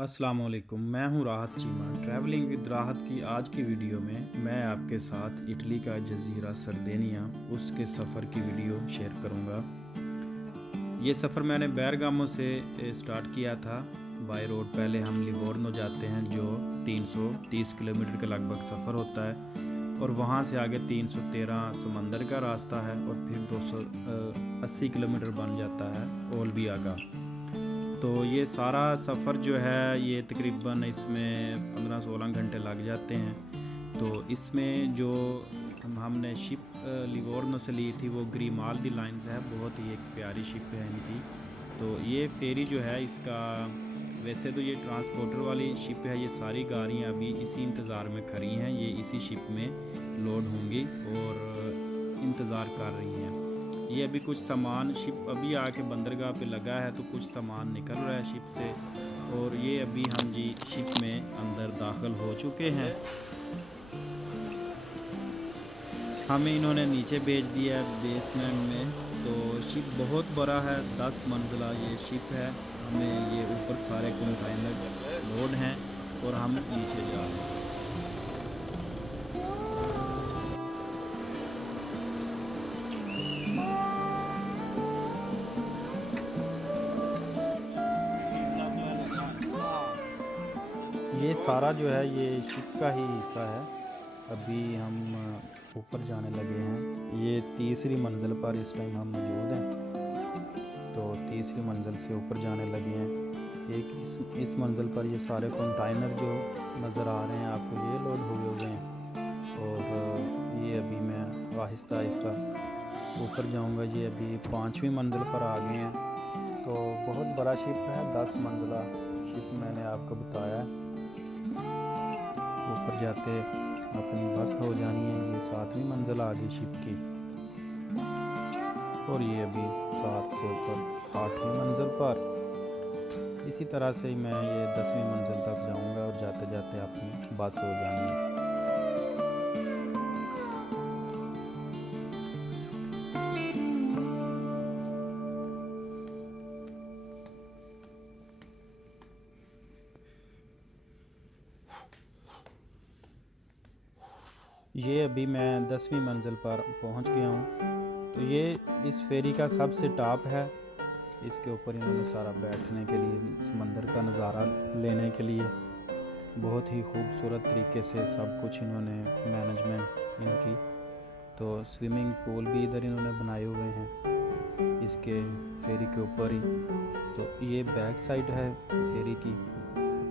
अस्सलाम वालेकुम, मैं हूं राहत चीमा। ट्रैवलिंग विद राहत की आज की वीडियो में मैं आपके साथ इटली का जजीरा सरदेनिया उसके सफ़र की वीडियो शेयर करूंगा। ये सफ़र मैंने बेरगामो से स्टार्ट किया था बाय रोड। पहले हम लिवोर्नो जाते हैं जो 330 किलोमीटर के लगभग सफ़र होता है और वहां से आगे 313 समंदर का रास्ता है और फिर 280 किलोमीटर बन जाता है ओल्बिया का। तो ये सारा सफ़र जो है ये तकरीबन इसमें 15-16 घंटे लग जाते हैं। तो इसमें जो हमने शिप लिवोर्नो से ली थी वो ग्रीमाल्दी लाइन्स है, बहुत ही एक प्यारी शिप है इनकी। तो ये फेरी जो है इसका, वैसे तो ये ट्रांसपोर्टर वाली शिप है, ये सारी गाड़ियाँ अभी इसी इंतज़ार में खड़ी हैं, ये इसी शिप में लोड होंगी और इंतज़ार कर रही हैं। ये अभी कुछ सामान शिप अभी आके बंदरगाह पे लगा है तो कुछ सामान निकल रहा है शिप से और ये अभी हम जी शिप में अंदर दाखिल हो चुके हैं। हमें इन्होंने नीचे भेज दिया है बेसमेंट में। तो शिप बहुत बड़ा है, 10 मंजिला ये शिप है। हमें ये ऊपर सारे कंटेनर लोड हैं और हम नीचे जा रहे हैं। ये सारा जो है ये शिप का ही हिस्सा है। अभी हम ऊपर जाने लगे हैं। ये तीसरी मंजिल पर इस टाइम हम मौजूद हैं। तो तीसरी मंजिल से ऊपर जाने लगे हैं। एक इस मंजिल पर ये सारे कंटेनर जो नज़र आ रहे हैं आपको ये लोड हुए हैं और ये अभी मैं आहिस्ता आहिस्ता ऊपर जाऊंगा। ये अभी 5वीं मंजिल पर आ गए हैं। तो बहुत बड़ा शिप है, 10 मंजिला शिप मैंने आपको बताया। ऊपर जाते अपनी बस हो जानी है। ये 7वीं मंजिल आ गई शिप की और ये अभी 7 से ऊपर 8वीं मंजिल पर। इसी तरह से मैं ये 10वीं मंजिल तक जाऊंगा और जाते जाते अपनी बस हो जानी है। ये अभी मैं 10वीं मंजिल पर पहुंच गया हूं। तो ये इस फेरी का सबसे टॉप है। इसके ऊपर इन्होंने सारा बैठने के लिए, समंदर का नज़ारा लेने के लिए बहुत ही खूबसूरत तरीके से सब कुछ इन्होंने मैनेजमेंट इनकी। तो स्विमिंग पूल भी इधर इन्होंने बनाए हुए हैं इसके फेरी के ऊपर ही। तो ये बैक साइड है फेरी की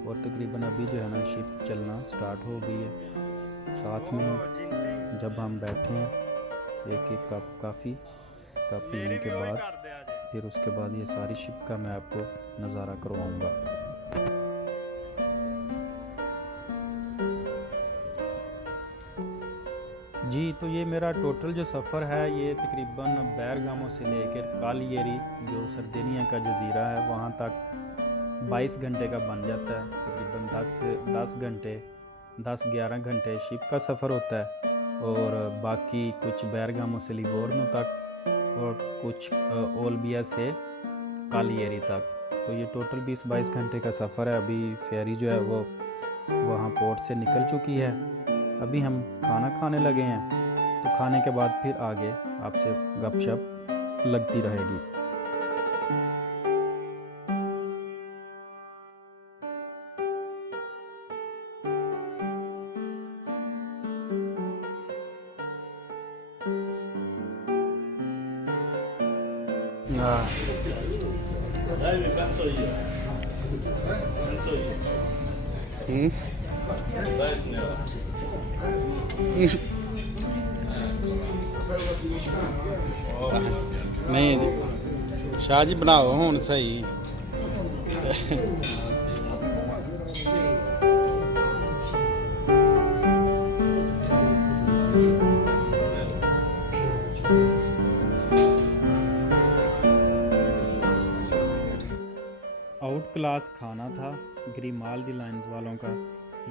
और तकरीबन अभी जो है ना शिप चलना स्टार्ट हो गई है। साथ में जब हम बैठे हैं एक एक कप कॉफ़ी का पीने के बाद फिर उसके बाद ये सारी शिप का मैं आपको नज़ारा करवाऊंगा। जी, तो ये मेरा टोटल जो सफ़र है ये तकरीबन बेरगामो से लेकर कालियरी जो सरदेनिया का जजीरा है वहाँ तक 22 घंटे का बन जाता है। तकरीबन 10 घंटे 10-11 घंटे शिप का सफ़र होता है और बाकी कुछ बेरगामो से लिवोर्नो तक और कुछ ओल्बिया से कालियरी तक। तो ये टोटल 20-22 घंटे का सफ़र है। अभी फेरी जो है वो वहाँ पोर्ट से निकल चुकी है। अभी हम खाना खाने लगे हैं। तो खाने के बाद फिर आगे आपसे गपशप लगती रहेगी। नहीं जी शाह जी बनाओ हुण सही। आउट क्लास खाना था ग्रीमाल्दी लाइन्स वालों का।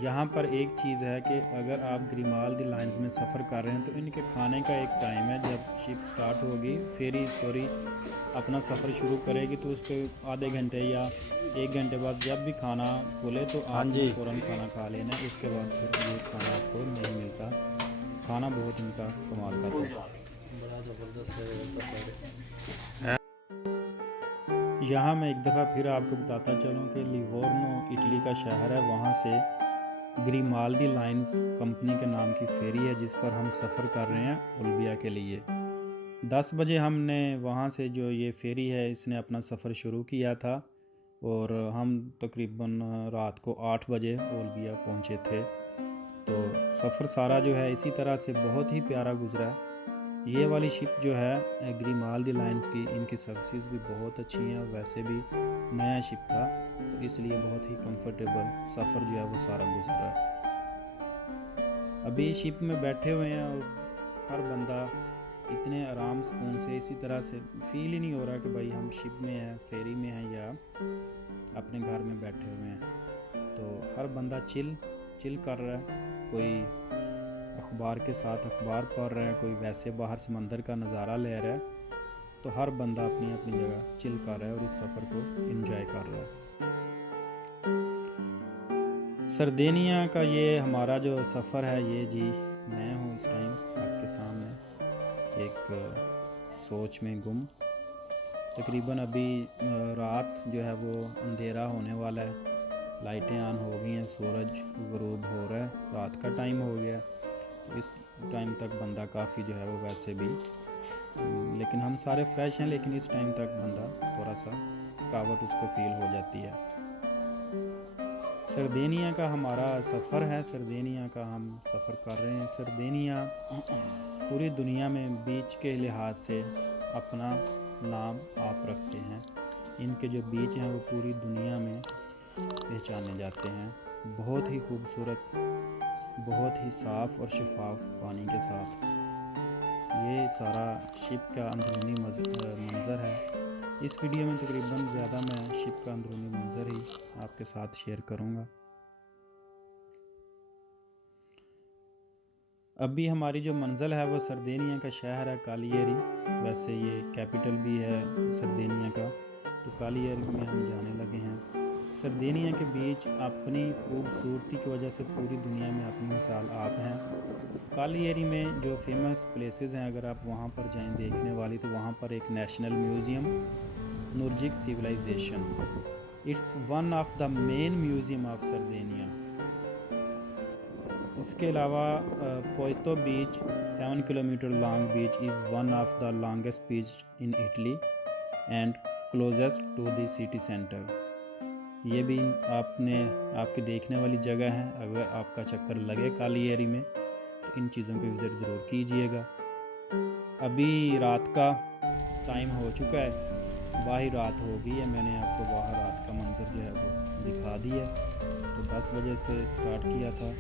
यहाँ पर एक चीज़ है कि अगर आप ग्रीमाल्दी लाइन्स में सफ़र कर रहे हैं तो इनके खाने का एक टाइम है। जब शिप स्टार्ट होगी फेरी अपना सफ़र शुरू करेगी तो उसके आधे घंटे या 1 घंटे बाद जब भी खाना खुले तो आपने फ़ौरन खाना खा लेना, उसके बाद फिर ये खाना आपको नहीं मिलता। खाना बहुत इनका कमाल का था। बड़ा ज़बरदस्त है सफ़र। यहाँ मैं एक दफ़ा फिर आपको बताता चलूँ कि लिवोर्नो इटली का शहर है। वहाँ से ग्रिमाल्डी लाइन्स कंपनी के नाम की फेरी है जिस पर हम सफ़र कर रहे हैं ओल्बिया के लिए। 10 बजे हमने वहाँ से जो ये फेरी है इसने अपना सफ़र शुरू किया था और हम तकरीबन रात को 8 बजे ओल्बिया पहुँचे थे। तो सफ़र सारा जो है इसी तरह से बहुत ही प्यारा गुजरा है। ये वाली शिप जो है ग्रिमाल्डी लाइन्स की, इनकी सर्विसेज भी बहुत अच्छी हैं। वैसे भी नया शिप था तो इसलिए बहुत ही कंफर्टेबल सफ़र जो है वो सारा गुजर रहा है। अभी शिप में बैठे हुए हैं और हर बंदा इतने आराम सुकून से, इसी तरह से फील ही नहीं हो रहा कि भाई हम शिप में हैं, फेरी में हैं या अपने घर में बैठे हुए हैं। तो हर बंदा चिल कर रहा है। कोई अखबार के साथ अखबार पढ़ रहे हैं, कोई वैसे बाहर समंदर का नज़ारा ले रहा है। तो हर बंदा अपनी अपनी जगह चिल कर रहा है और इस सफ़र को एंजॉय कर रहा है। सरदेनिया का ये हमारा जो सफ़र है ये जी, मैं हूँ इस टाइम आपके सामने एक सोच में गुम। तकरीबन अभी रात जो है वो अंधेरा होने वाला है, लाइटें ऑन हो गई हैं, सूरज गुरूब हो रहा है, रात का टाइम हो गया। तो इस टाइम तक बंदा काफ़ी जो है वो वैसे भी, लेकिन हम सारे फ्रेश हैं, लेकिन इस टाइम तक बंदा थोड़ा सा थकावट उसको फील हो जाती है। सरदेनिया का हमारा सफ़र है, सरदेनिया का हम सफ़र कर रहे हैं। सरदेनिया पूरी दुनिया में बीच के लिहाज से अपना नाम आप रखते हैं। इनके जो बीच हैं वो पूरी दुनिया में पहचाने जाते हैं। बहुत ही खूबसूरत, बहुत ही साफ़ और शफाफ पानी के साथ ये सारा शिप का अंदरूनी मंज़र है। इस वीडियो में तकरीबन ज़्यादा मैं शिप का अंदरूनी मंज़र ही आपके साथ शेयर करूँगा। अभी हमारी जो मंजिल है वो सरदेनिया का शहर है कालियरी। वैसे ये कैपिटल भी है सरदेनिया का। तो कालियरी में हम जाने लगे हैं। सरदेनिया के बीच अपनी खूबसूरती की वजह से पूरी दुनिया में अपनी मिसाल आप हैं। कालियरी में जो फेमस प्लेसेस हैं, अगर आप वहाँ पर जाएं देखने वाली, तो वहाँ पर एक national museum Nuragic civilization, it's one of the main museum of Sardinia. इसके अलावा Poetto beach 7 kilometre long beach is one of the longest beach in Italy and closest to the city centre. ये भी आपके देखने वाली जगह है। अगर आपका चक्कर लगे कालियरी में तो इन चीज़ों की विज़िट ज़रूर कीजिएगा। अभी रात का टाइम हो चुका है, बाहर रात हो गई है। मैंने आपको बाहर रात का मंजर जो है वो दिखा दिया। तो 10 बजे से स्टार्ट किया था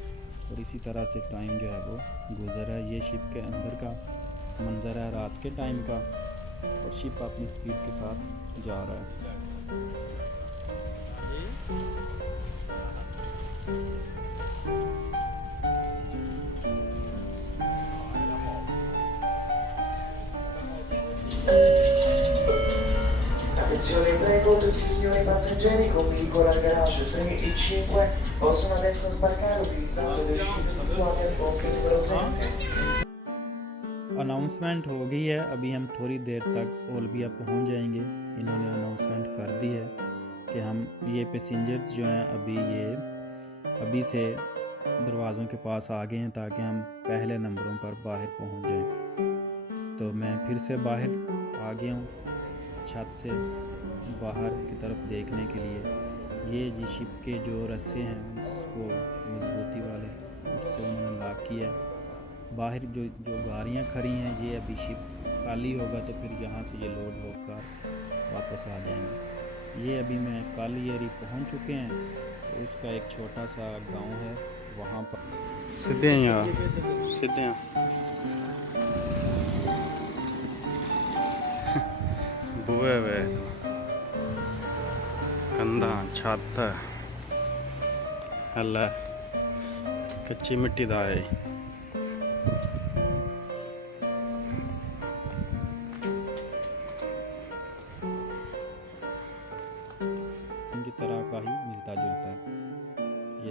और इसी तरह से टाइम जो है वो गुजर है। ये शिप के अंदर का मंजर है रात के टाइम का और शिप अपनी स्पीड के साथ जा रहा है। Attenzione, prego, tutti i signori passeggeri con veicolo al garage 3 e 5 possono adesso sbarcare utilizzando le uscite situate al bocca numero 7. Announcement हो गई है, अभी हम थोड़ी देर तक ओल्बिया पहुंच जाएंगे। इन्होंने अनाउंसमेंट कर दी है कि हम ये पैसेंजर्स जो हैं अभी से दरवाज़ों के पास आ गए हैं ताकि हम पहले नंबरों पर बाहर पहुंच जाएं। तो मैं फिर से बाहर आ गया हूं छत से बाहर की तरफ देखने के लिए। ये जी शिप के जो रस्से हैं उसको मजबूती वाले उससे उन्होंने लॉक किया है। बाहर जो गाड़ियाँ खड़ी हैं ये अभी शिप खाली होगा तो फिर यहाँ से ये लोड होकर वापस आ जाएंगे। ये अभी मैं कालियरी पहुँच चुके हैं। तो उसका एक छोटा सा गांव है वहाँ पर सीधे बुए वे कंधा छत हल कच्ची मिट्टी दा है। की तरह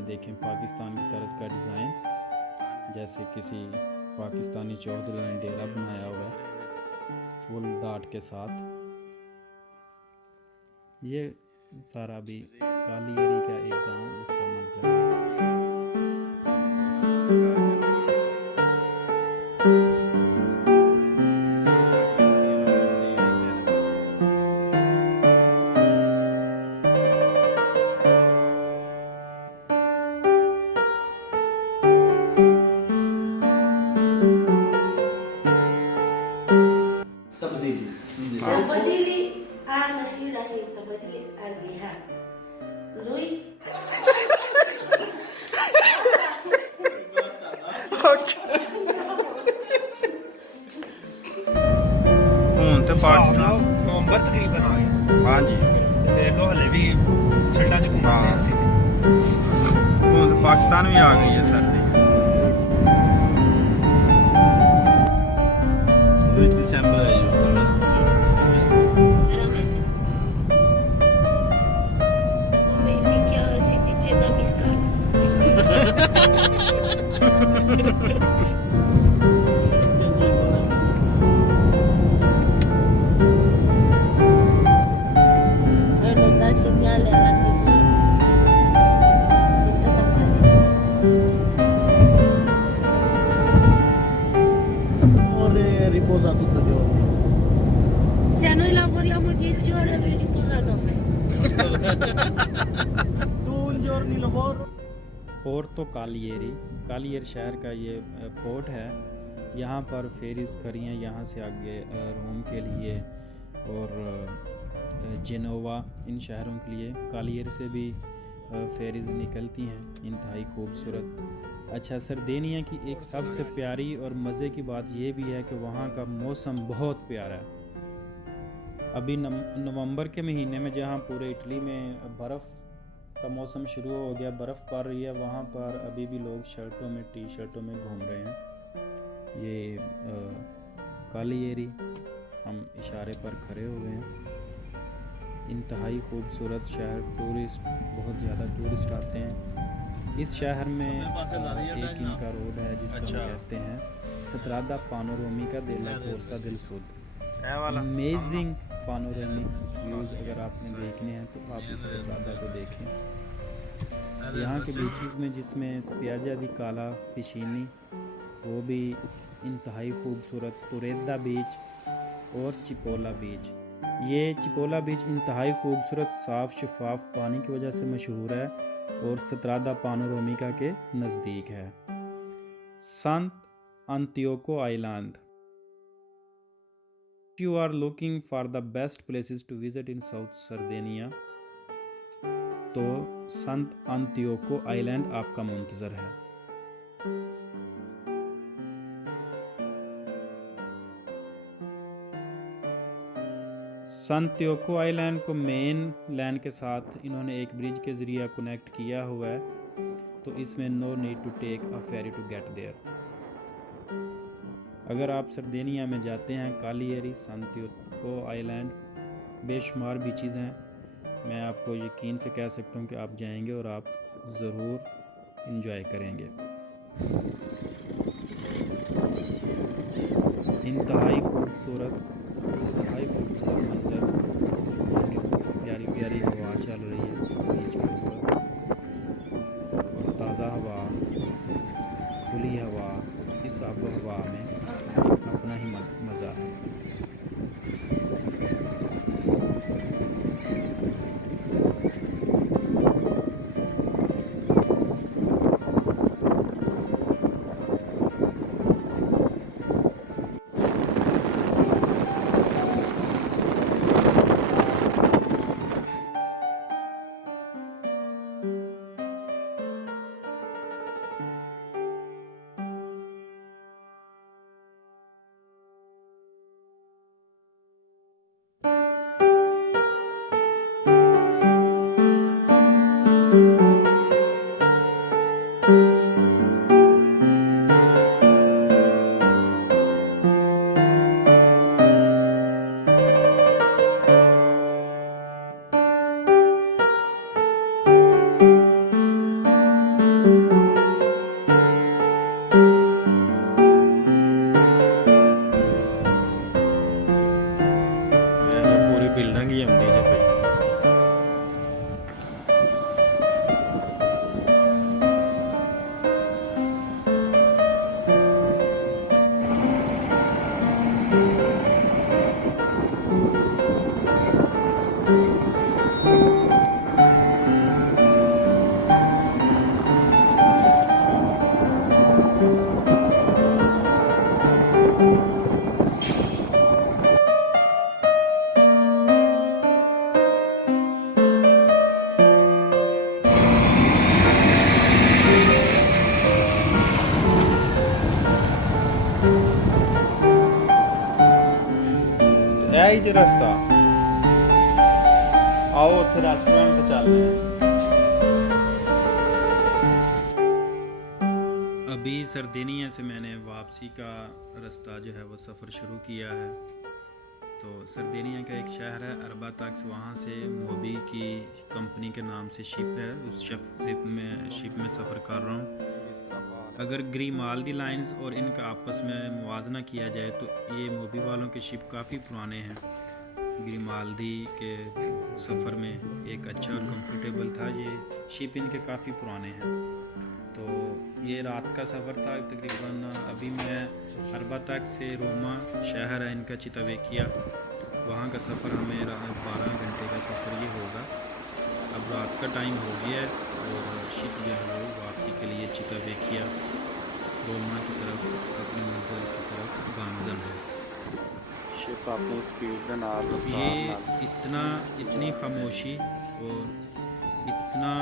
देखें पाकिस्तान की तर्ज का डिज़ाइन, जैसे किसी पाकिस्तानी चौधरी ने डेरा बनाया हुआ फुल डाट के साथ। ये सारा भी काली एरी का एक गांव, उसका मंजर है। Tabadili lahi tabadili agiha. Zui. ਹੁਣ ਤੇ ਪਾਕਿਸਤਾਨ नवंबर तकरीबन आ गया। हाँ जी, देख लो हले भी ठंडा च घुमा रहे हैं ਅਸੀਂ ਤੇ। ਹੁਣ ਤੇ ਪਾਕਿस्तान भी आ गई है सर्दी। 2 dicembre è giusto. Come si chiama? Si dice da miscala. Non dà segnale alla TV. Tutto da cadere. Ore riposa tutto di ore. Se noi lavoriamo 10 ore, lui riposa 9. Tu un giorno lavoro. और तो कालियर शहर का ये port है। यहाँ पर fairies खड़ी हैं यहाँ से आगे रोम के लिए और जेनोवा, इन शहरों के लिए। कालियर से भी फेरीज निकलती हैं, इंतहाई खूबसूरत। अच्छा, सरदेनिया की एक सबसे प्यारी और मज़े की बात ये भी है कि वहाँ का मौसम बहुत प्यारा है। अभी नवंबर के महीने में जहाँ पूरे इटली में बर्फ़ का मौसम शुरू हो गया, बर्फ़ पड़ रही है, वहाँ पर अभी भी लोग शर्टों में, टी शर्टों में घूम रहे हैं। ये काली एरी, हम इशारे पर खड़े हुए हैं। इंतहाई खूबसूरत शहर, टूरिस्ट, बहुत ज़्यादा टूरिस्ट आते हैं इस शहर में। एक इनका रोड है जिसको हम कहते हैं स्ट्रादा पानोरामिका डेला कोस्टा देल सूद। अमेजिंग पानोरामिक व्यूज़ अगर आपने देखने हैं तो आप इस स्ट्रादा को देखें। यहाँ के बीचेस में जिसमें स्पियाजा दी काला पिशीनी, वो भी इंतहाई खूबसूरत, तुरेदा बीच और चिपोला बीच। ये चिपोला बीच इंतहाई खूबसूरत साफ़ शफाफ पानी की वजह से मशहूर है और स्ट्रादा पानोरामिका के नज़दीक है। संत अंतियोको island. If you are looking for the best places to visit in South Sardinia, तो संत अंतियोको आइलैंड आपका मुंतज़र है। सांतियोको आइलैंड को मेन लैंड के साथ इन्होंने एक ब्रिज के ज़रिए कनेक्ट किया हुआ है, तो इसमें no need to take a ferry to get there. अगर आप सरदेनिया में जाते हैं, काली एरी, सांतियोको आइलैंड, बेशुमार बीचेज़ हैं। मैं आपको यकीन से कह सकता हूँ कि आप जाएंगे और आप ज़रूर इंजॉय करेंगे। इंतहाई खूबसूरत मंजर, प्यारी प्यारी हवा चल रही है बीच के ऊपर, और ताज़ा हवा, खुली हवा, इस आबो हवा में अपना ही मज़ा है। ही च रस्ता आओ उत्थे रेस्टोरेंट ते चलते हैं। अभी सरदेनिया से मैंने वापसी का रास्ता जो है वो सफ़र शुरू किया है। तो सरदेनिया का एक शहर है अरबा तक, वहाँ से मोबी की कंपनी के नाम से शिप है, उस शिप में सफ़र कर रहा हूँ। अगर ग्रीमाल्दी लाइंस और इनका आपस में मुवाजना किया जाए तो ये मोबी वालों के शिप काफ़ी पुराने हैं। ग्रीमाल्दी के सफ़र में एक अच्छा और कंफर्टेबल था, ये शिप इनके काफ़ी पुराने हैं। तो ये रात का सफ़र था तकरीबन। अभी मैं अरबा तक से रोमा शहर है इनका चितावेकिया, वहाँ का सफ़र हमें 12 घंटे का सफ़र ये होगा। अब रात का टाइम हो गया है और शिप जो है वो वापसी के लिए चितावेकिया रोमा की तरफ अपनी मंजिल की तरफ गामजन है। शिप अपनी स्पीड के नाल ये इतनी खामोशी और इतना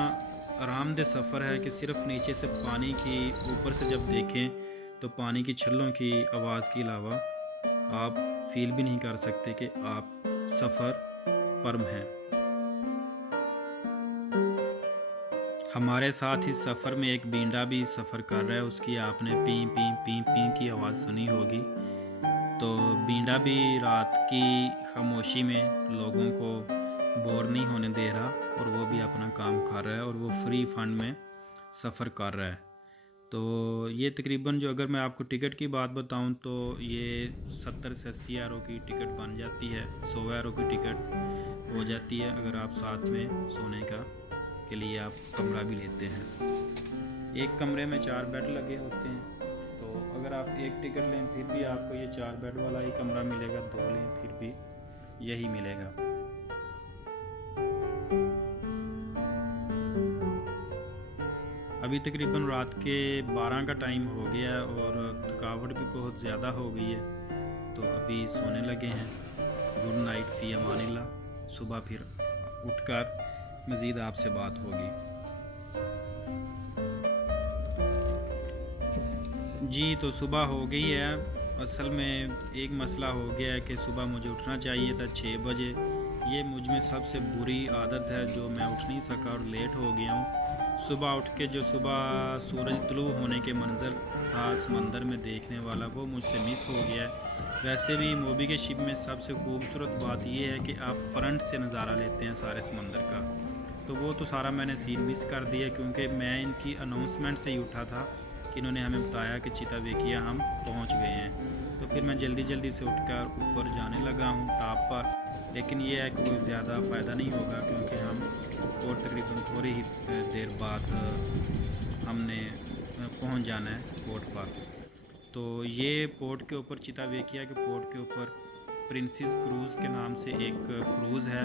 आरामदेह सफ़र है कि सिर्फ नीचे से पानी की ऊपर से जब देखें तो पानी की छल्लों की आवाज़ के अलावा आप फील भी नहीं कर सकते कि आप सफ़र पर हैं। हमारे साथ इस सफ़र में एक बींडा भी सफ़र कर रहा है, उसकी आपने पी पी पी पी की आवाज़ सुनी होगी। तो बींडा भी रात की खामोशी में लोगों को बोर नहीं होने दे रहा और वो भी अपना काम कर रहा है और वो फ्री फंड में सफ़र कर रहा है। तो ये तकरीबन जो अगर मैं आपको टिकट की बात बताऊं तो ये 70 से 80 यूरो की टिकट बन जाती है, 100 यूरो की टिकट हो जाती है अगर आप साथ में सोने के लिए आप कमरा भी लेते हैं। एक कमरे में 4 बेड लगे होते हैं, तो अगर आप एक टिकट लें फिर भी आपको ये 4 बेड वाला ही कमरा मिलेगा, 2 लें फिर भी यही मिलेगा। अभी तकरीबन रात के 12 का टाइम हो गया है और थकावट भी बहुत ज़्यादा हो गई है, तो अभी सोने लगे हैं। गुड नाइट, फ़ी अमानिल्लाह। सुबह फिर उठकर मज़ीद आपसे बात होगी। जी तो सुबह हो गई है। असल में एक मसला हो गया है कि सुबह मुझे उठना चाहिए था 6 बजे। ये मुझ में सबसे बुरी आदत है जो मैं उठ नहीं सका और लेट हो गया हूँ। सुबह उठ के जो सुबह सूरज तुलू होने के मंज़र था समंदर में देखने वाला, वो मुझसे मिस हो गया है। वैसे भी मोबी के शिप में सबसे खूबसूरत बात यह है कि आप फ्रंट से नज़ारा लेते हैं सारे समंदर का, तो वो तो सारा मैंने सीन मिस कर दिया क्योंकि मैं इनकी अनाउंसमेंट से ही उठा था कि इन्होंने हमें बताया कि चितावेकिया हम पहुंच गए हैं। तो फिर मैं जल्दी से उठकर ऊपर जाने लगा हूं टॉप पर, लेकिन ये है कि कोई ज़्यादा फ़ायदा नहीं होगा क्योंकि हम और तकरीबन थोड़ी ही देर बाद हमने पहुंच जाना है पोर्ट पर। तो ये पोर्ट के ऊपर चितावेकिया के पोर्ट के ऊपर प्रिंसेस क्रूज़ के नाम से एक क्रूज़ है,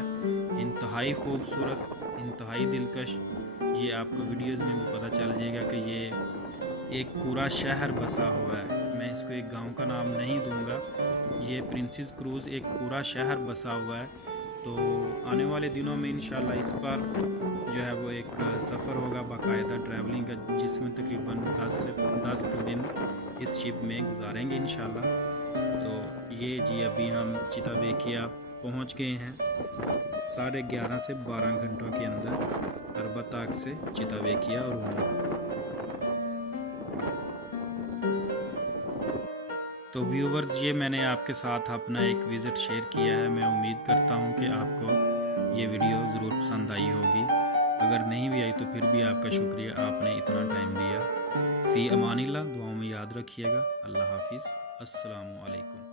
इंतहाई खूबसूरत, इंतहाई दिलकश। ये आपको वीडियोज़ में भी पता चल जाएगा कि ये एक पूरा शहर बसा हुआ है। मैं इसको एक गांव का नाम नहीं दूंगा, ये प्रिंसेस क्रूज़ एक पूरा शहर बसा हुआ है। तो आने वाले दिनों में इंशाल्लाह इस पर जो है वो एक सफ़र होगा बाकायदा ट्रैवलिंग का, जिसमें तकरीबन 10 दिन इस शिप में गुजारेंगे इंशाल्लाह। तो ये जी अभी हम चितावेकिया पहुंच गए हैं 11:30 से 12 घंटों के अंदर अरबा तक से चितावेकिया और रोमा। तो व्यूवर्स, ये मैंने आपके साथ अपना एक विज़िट शेयर किया है। मैं उम्मीद करता हूँ कि आपको ये वीडियो ज़रूर पसंद आई होगी। अगर नहीं भी आई तो फिर भी आपका शुक्रिया, आपने इतना टाइम दिया। फ़ी अमानिल्लाह, दुआओं में याद रखिएगा। अल्लाह हाफिज़, अस्सलामु अलैकुम।